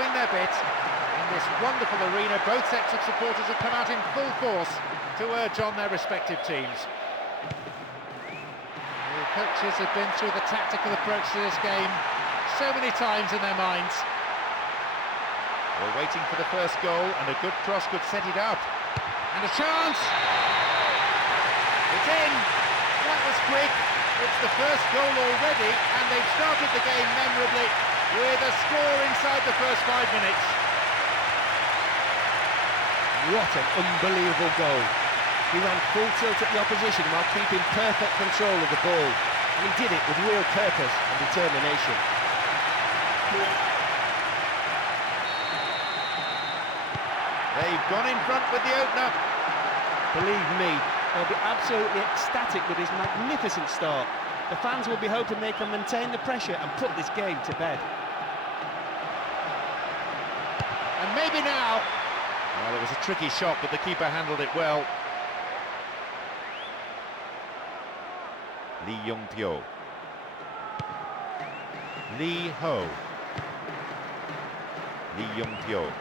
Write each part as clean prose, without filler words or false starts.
doing their bit. In this wonderful arena, both sets of supporters have come out in full force to urge on their respective teams. The coaches have been through the tactical approach to this game so many times in their minds. We're waiting for the first goal, and a good cross could set it up. And a chance! It's in! That was quick. It's the first goal already, and they've started the game memorably with a score inside the first 5 minutes. What an unbelievable goal. He ran full tilt at the opposition while keeping perfect control of the ball. And he did it with real purpose and determination. They've gone in front with the opener. Believe me, they'll be absolutely ecstatic with his magnificent start. The fans will be hoping they can maintain the pressure and put this game to bed. And maybe now. Well, it was a tricky shot, but the keeper handled it well. Lee Yong-pyo. Lee Ho. Lee Yong-pyo.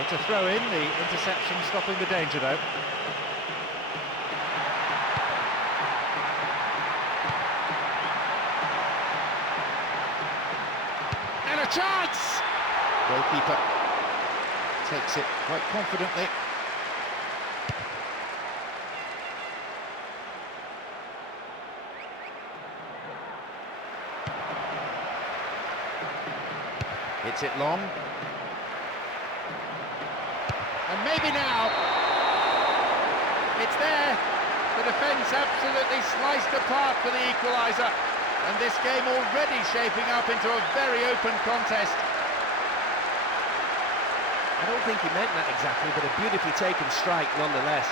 It's a throw-in, the interception stopping the danger, though. And a chance! Goalkeeper takes it quite confidently. Hits it long. And maybe now. It's there. The defence absolutely sliced apart for the equaliser. And this game already shaping up into a very open contest. I don't think he meant that exactly, but a beautifully taken strike nonetheless.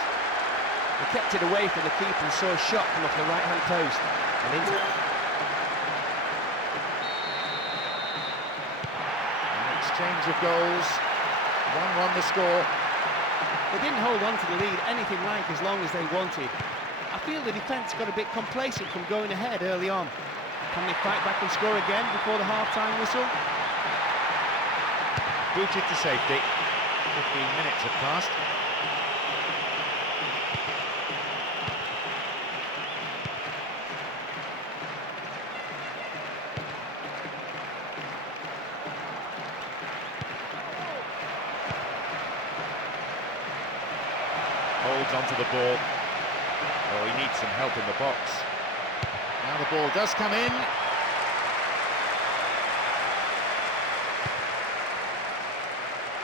He kept it away from the keeper and saw a shot come off the right-hand post and into it. An exchange of goals. 1-1 the score. They didn't hold on to the lead anything like as long as they wanted. I feel the defence got a bit complacent from going ahead early on. Can they fight back and score again before the half-time whistle? Booted to safety. 15 minutes have passed. Holds onto the ball. Oh, he needs some help in the box. Now the ball does come in.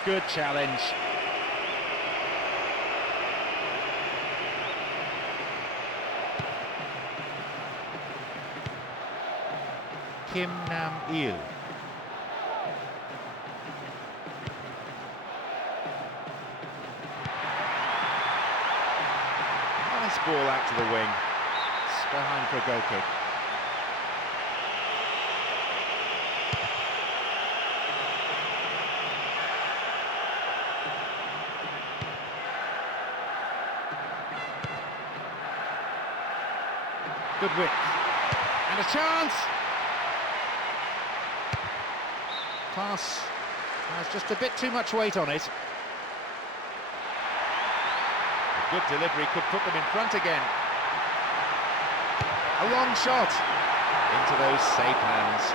Good challenge. Kim Nam-il. Nice ball out to the wing. It's behind for a goal kick. Good width. And a chance! Pass has just a bit too much weight on it. A good delivery could put them in front again. A long shot into those safe hands.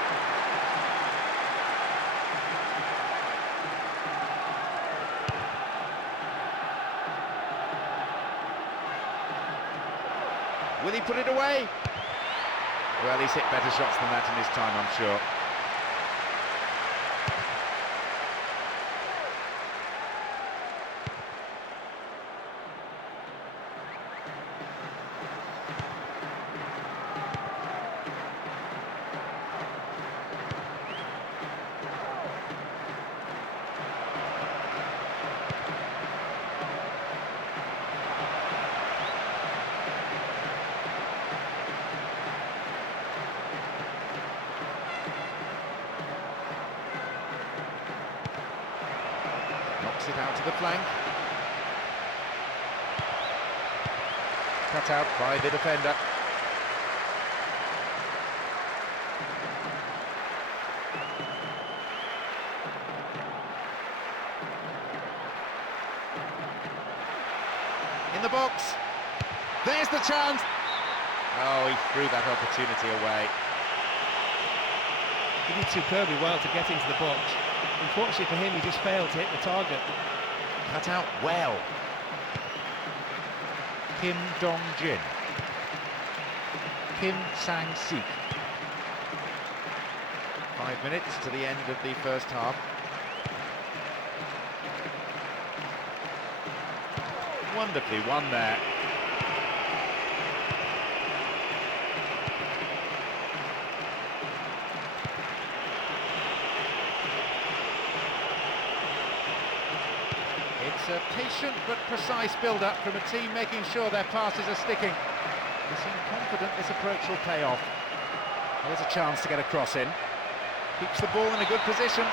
Will he put it away? Well, he's hit better shots than that in his time, I'm sure. Knocks it out to the flank. cut out by the defender. In the box. There's the chance. Oh, he threw that opportunity away. He did superbly well to get into the box. Unfortunately for him, he just failed to hit the target. Cut out well. Kim Dong-jin. Kim Sang-sik. 5 minutes to the end of the first half. Wonderfully won there. It's a patient but precise build-up from a team making sure their passes are sticking. They seem confident this approach will pay off. Here's a chance to get a cross in. Keeps the ball in a good position.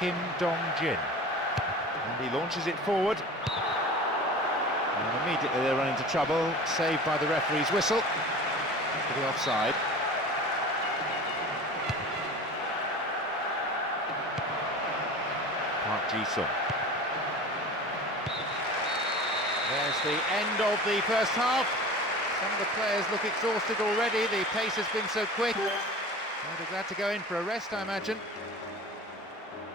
Kim Dong-jin. And he launches it forward. And immediately they run into trouble. Saved by the referee's whistle. For the offside. Park Ji-sung. There's the end of the first half. Some of the players look exhausted already. The pace has been so quick. They'll be glad to go in for a rest, I imagine.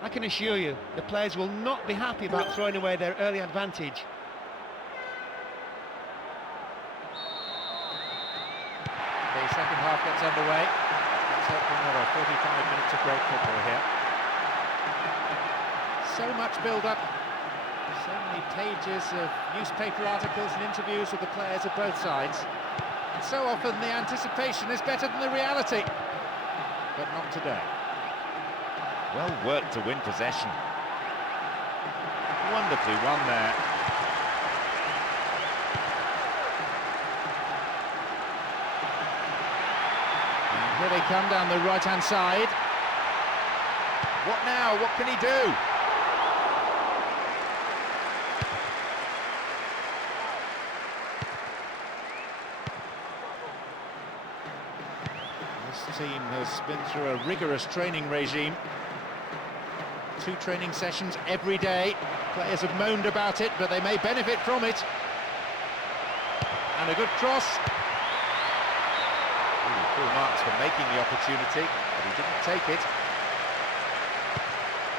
I can assure you, the players will not be happy about throwing away their early advantage. The second half gets underway. Let's hope for another 45 minutes of great football here. So much build-up, so many pages of newspaper articles and interviews with the players of both sides. And so often the anticipation is better than the reality. But not today. Well worked to win possession. Wonderfully won there. And here they come down the right-hand side. What now? What can he do? This team has been through a rigorous training regime. 2 training sessions every day. Players have moaned about it, but they may benefit from it. And a good cross. Ooh, full marks for making the opportunity, but he didn't take it.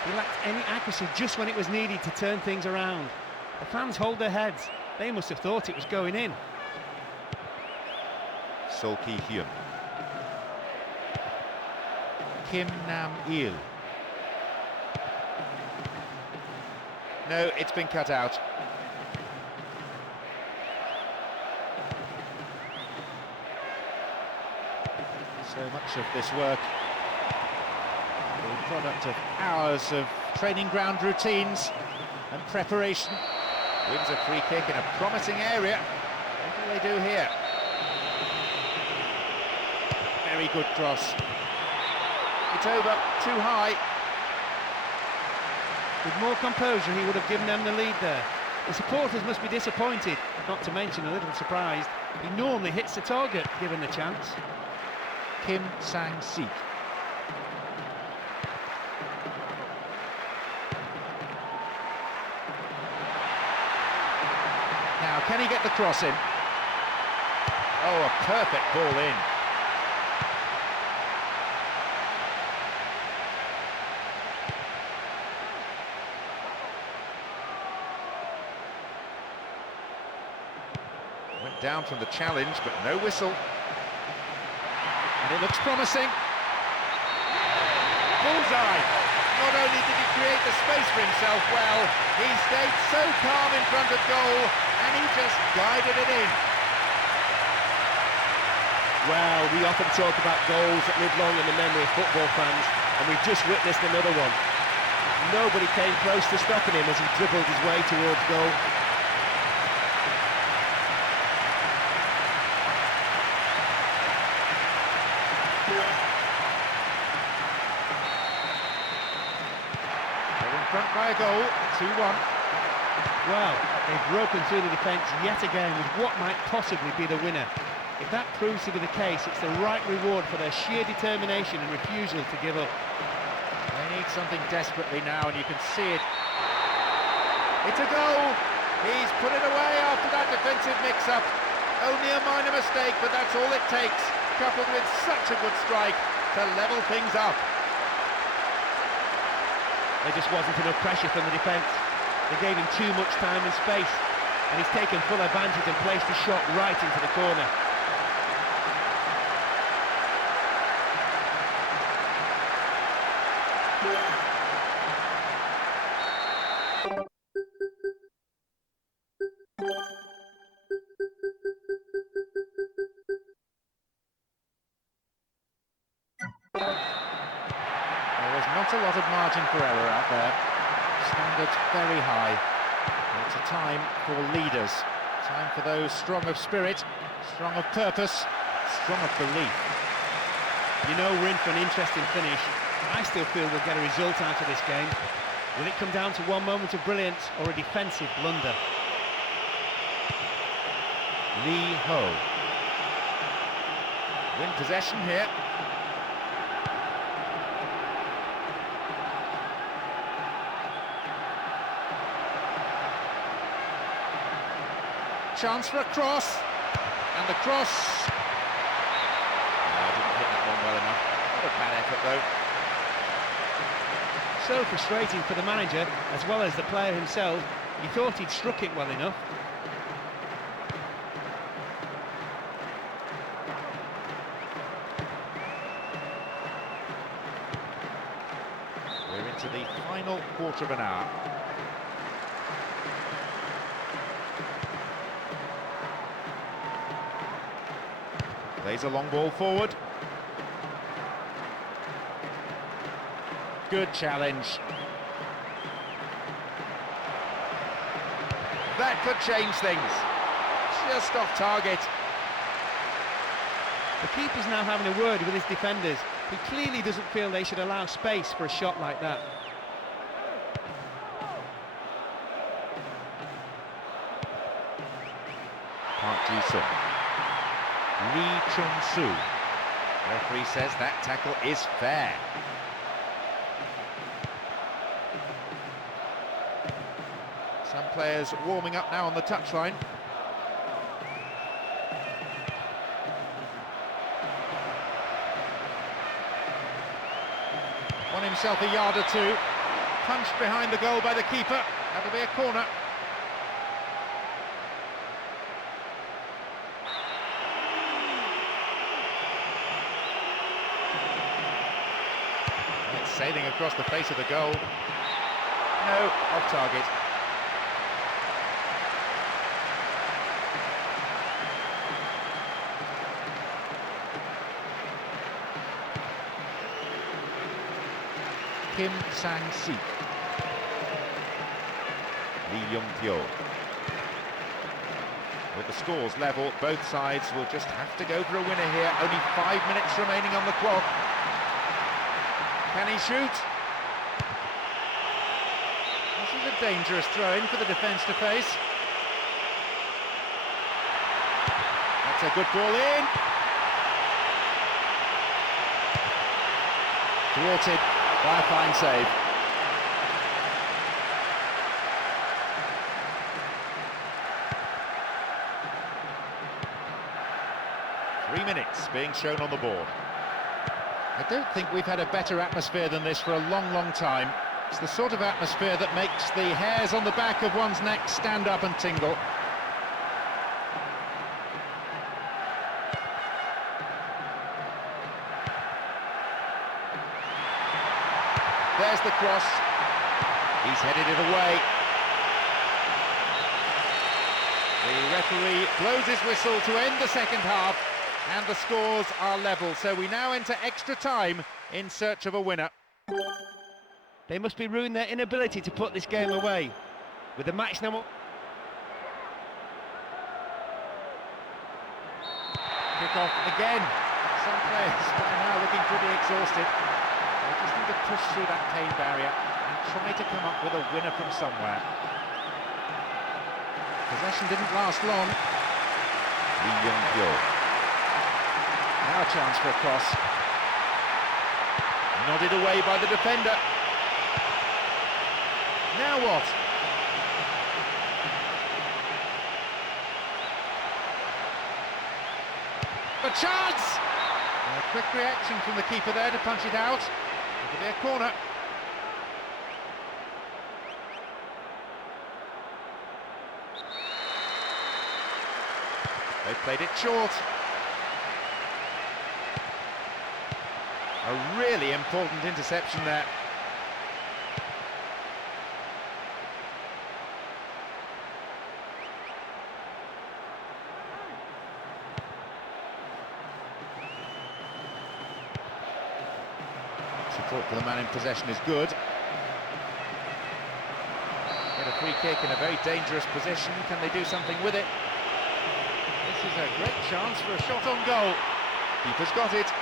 He lacked any accuracy just when it was needed to turn things around. The fans hold their heads. They must have thought it was going in. Sol Ki-hyun. Kim Nam-il. No, it's been cut out. So much of this work, the product of hours of training ground routines and preparation. Wins a free kick in a promising area. What do they do here? Very good cross. It's over, too high. With more composure, he would have given them the lead there. The supporters must be disappointed, not to mention a little surprised. He normally hits the target, given the chance. Kim Sang-sik. Now, can he get the cross in? Oh, a perfect ball in. Went down from the challenge, but no whistle. And it looks promising. Bullseye! Not only did he create the space for himself well, he stayed so calm in front of goal, and he just guided it in. Well, we often talk about goals that live long in the memory of football fans, and we've just witnessed another one. Nobody came close to stopping him as he dribbled his way towards goal. They're in front by a their goal, 2-1. Well, they've broken through the defence yet again with what might possibly be the winner. If that proves to be the case, it's the right reward for their sheer determination and refusal to give up. They need something desperately now, and you can see it. It's a goal! He's put it away after that defensive mix-up. Only a minor mistake, but that's all it takes, coupled with such a good strike to level things up. There just wasn't enough pressure from the defence. They gave him too much time and space, and he's taken full advantage and placed the shot right into the corner. There is not a lot of margin for error out there. Standards very high. It's a time for leaders. Time for those strong of spirit, strong of purpose, strong of belief. You know we're in for an interesting finish. I still feel we'll get a result out of this game. Will it come down to one moment of brilliance or a defensive blunder? Lee Ho. Win possession here. Chance for a cross, and the cross. No, didn't hit that one well enough. Not a bad effort though. So frustrating for the manager as well as the player himself. He thought he'd struck it well enough. We're into the final quarter of an hour. Plays a long ball forward. Good challenge. That could change things. Just off target. The keeper's now having a word with his defenders. He clearly doesn't feel they should allow space for a shot like that. Park Ji-sung. Lee Chung-soo. Referee says that tackle is fair. Some players warming up now on the touchline. Won himself a yard or two. Punched behind the goal by the keeper. That'll be a corner. It's sailing across the face of the goal. No, off target. Kim Sang-sik. Lee Young-pyo. With the scores level, both sides will just have to go for a winner here. Only 5 minutes remaining on the clock. Can he shoot? This is a dangerous throw-in for the defence to face. That's a good ball in. Thwarted by a fine save. Three minutes being shown on the board. I don't think we've had a better atmosphere than this for a long, long time. It's the sort of atmosphere that makes the hairs on the back of one's neck stand up and tingle. There's the cross. He's headed it away. The referee blows his whistle to end the second half, and the scores are level. So we now enter extra time in search of a winner. They must be ruining their inability to put this game away. With the match now... Kick off again. Some players are now looking pretty exhausted. They just need to push through that pain barrier. and try to come up with a winner from somewhere. Possession didn't last long. Now a chance for a cross. Nodded away by the defender. Now what? A chance! A quick reaction from the keeper there to punch it out. It'll be a corner. They played it short. A really important interception there. Support for the man in possession is good. Get a free kick in a very dangerous position. Can they do something with it? This is a great chance for a shot on goal. Keeper's got it.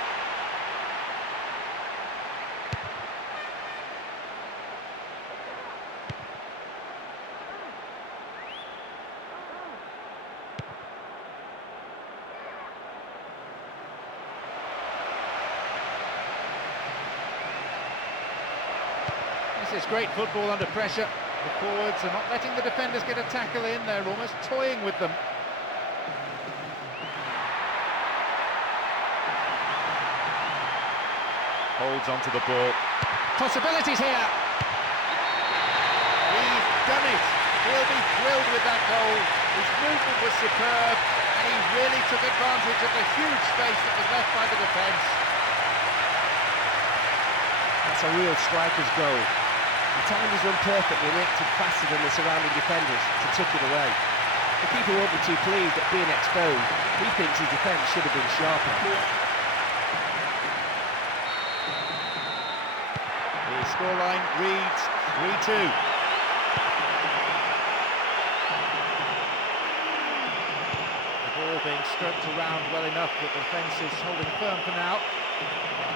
This is great football under pressure. The forwards are not letting the defenders get a tackle in. They're almost toying with them. Holds onto the ball. Possibilities here. He's done it. He'll be thrilled with that goal. His movement was superb, and he really took advantage of the huge space that was left by the defence. That's a real striker's goal. The time was run perfectly, reacted faster than the surrounding defenders to tuck it away. The keeper won't be too pleased at being exposed. He thinks his defence should have been sharper. The scoreline reads 3-2. The ball being stroked around well enough that the defence is holding firm for now.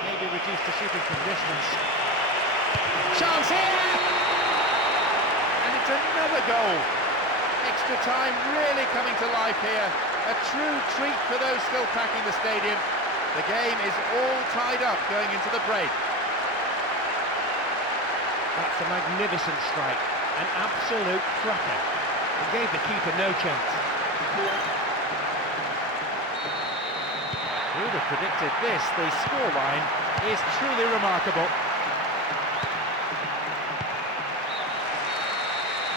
Maybe reduced to shooting from distance. Chance here! And it's another goal. Extra time really coming to life here. A true treat for those still packing the stadium. The game is all tied up going into the break. That's a magnificent strike, an absolute cracker. It gave the keeper no chance. Who would have predicted this? The scoreline is truly remarkable.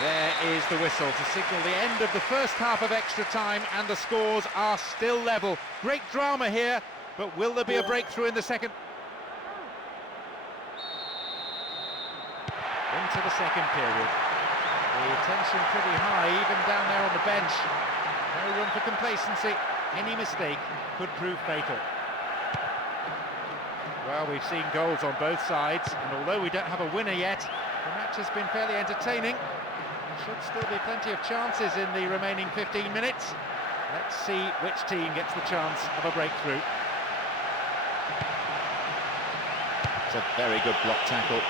There is the whistle to signal the end of the first half of extra time, and the scores are still level. Great drama here, but will there be a breakthrough in the second? Into the second period. The tension pretty high, even down there on the bench. No room for complacency. Any mistake could prove fatal. Well, we've seen goals on both sides, and although we don't have a winner yet, the match has been fairly entertaining. There should still be plenty of chances in the remaining 15 minutes. Let's see which team gets the chance of a breakthrough. It's a very good block tackle.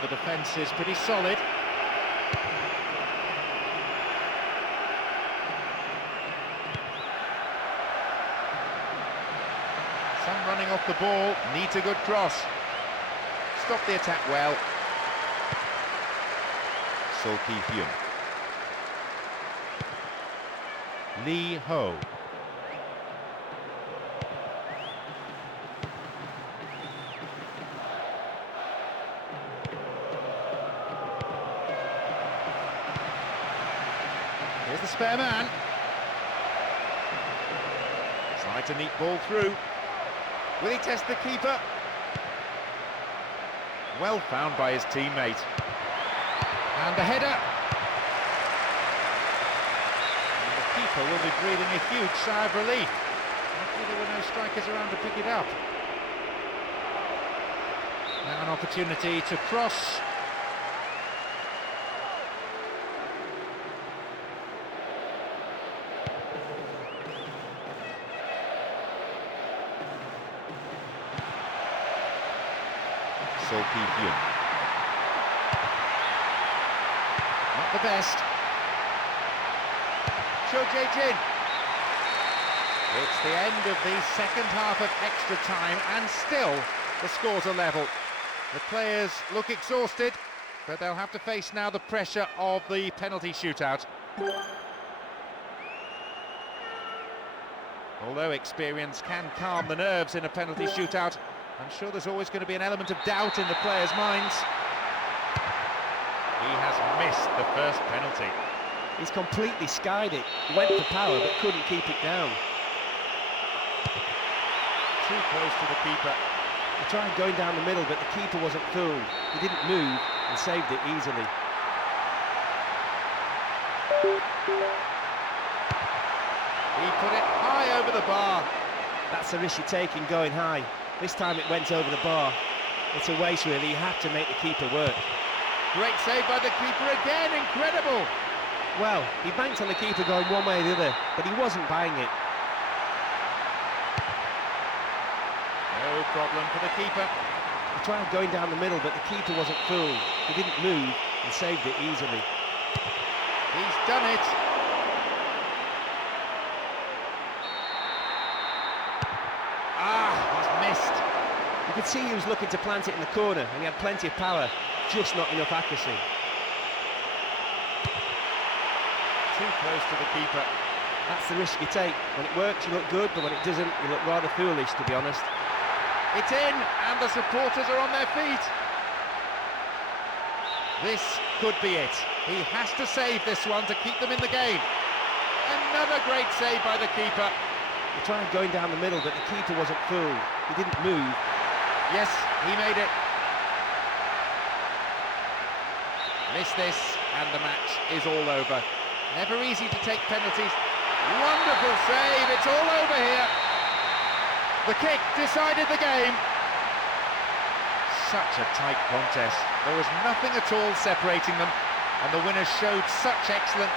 The defence is pretty solid. Some running off the ball, needs a good cross. Stop the attack well. Solki Hyun. Lee Ho. Here's the spare man. Slides a neat ball through. Will he test the keeper? Well found by his teammate. And the header. And the keeper will be breathing a huge sigh of relief. Luckily there were no strikers around to pick it up. Now an opportunity to cross. Not the best. Cho Jae-jin. It's the end of the second half of extra time, and still the scores are level. The players look exhausted, but they'll have to face now the pressure of the penalty shootout. Although experience can calm the nerves in a penalty shootout, I'm sure there's always going to be an element of doubt in the players' minds. He has missed the first penalty. He's completely skied it. He went for power but couldn't keep it down. Too close to the keeper. He tried going down the middle, but the keeper wasn't fooled. He didn't move and saved it easily. He put it high over the bar. That's the risk you're taking, going high. This time it went over the bar. It's a waste, really. You have to make the keeper work. Great save by the keeper again, incredible! Well, he banked on the keeper going one way or the other, but he wasn't buying it. No problem for the keeper. He tried going down the middle, but the keeper wasn't fooled. He didn't move and saved it easily. He's done it. He's missed. You could see he was looking to plant it in the corner, and he had plenty of power, just not enough accuracy. Too close to the keeper. That's the risk you take. When it works, you look good, but when it doesn't, you look rather foolish, to be honest. It's in, and the supporters are on their feet. This could be it. He has to save this one to keep them in the game. Another great save by the keeper. He tried going down the middle, but the keeper wasn't fooled. He didn't move. Yes, he made it. Miss this, and the match is all over. Never easy to take penalties. Wonderful save, it's all over here. The kick decided the game. Such a tight contest. There was nothing at all separating them, and the winners showed such excellent